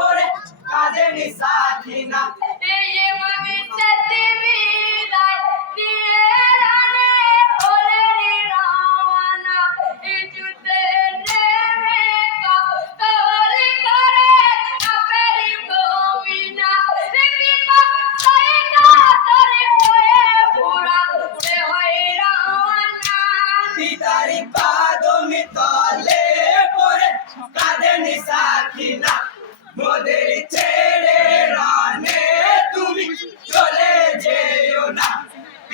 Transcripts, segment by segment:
করে কাজে নি সাথী না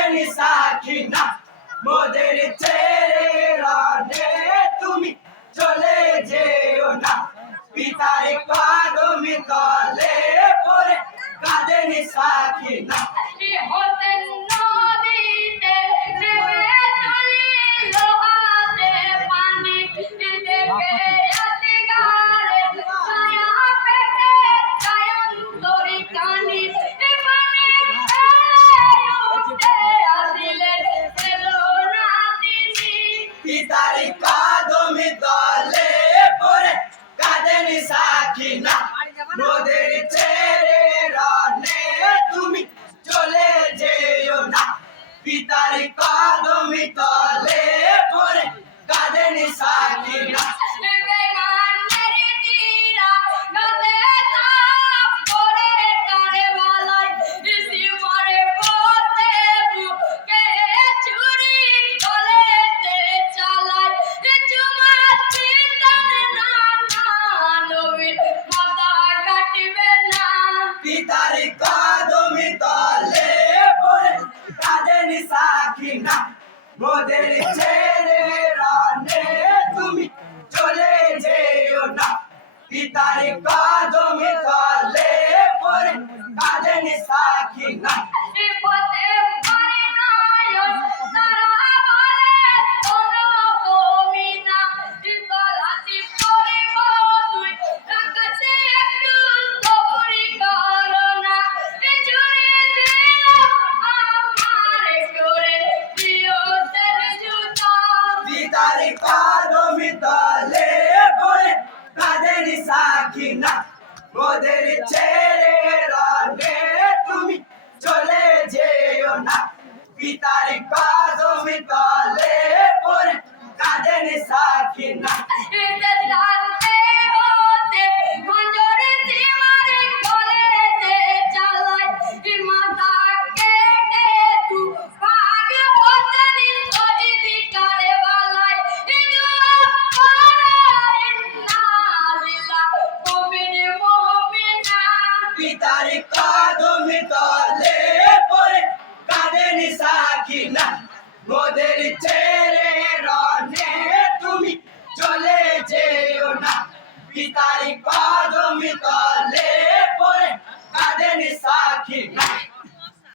Jenny Sakina, Modernity. তারি কাদমি দলে পরে কাঁদেনি সাকিনা। রোদের ছেড়ে রনে তুমি চলে যেও না। পিতার কাদমি তলে পরে কাঁদেনি সাকিনা। সাকিনা মোদের ছেড়ে রানে তুমি চলে যেও না। পিতার কাদমে তলে পরে কাঁদেন সাকিনা কাদমিতলে পড়ে তাদের সাকিনা। মোদের ছেড়ে রে তুমি চলে যেও না। পিতার কাদমিতলে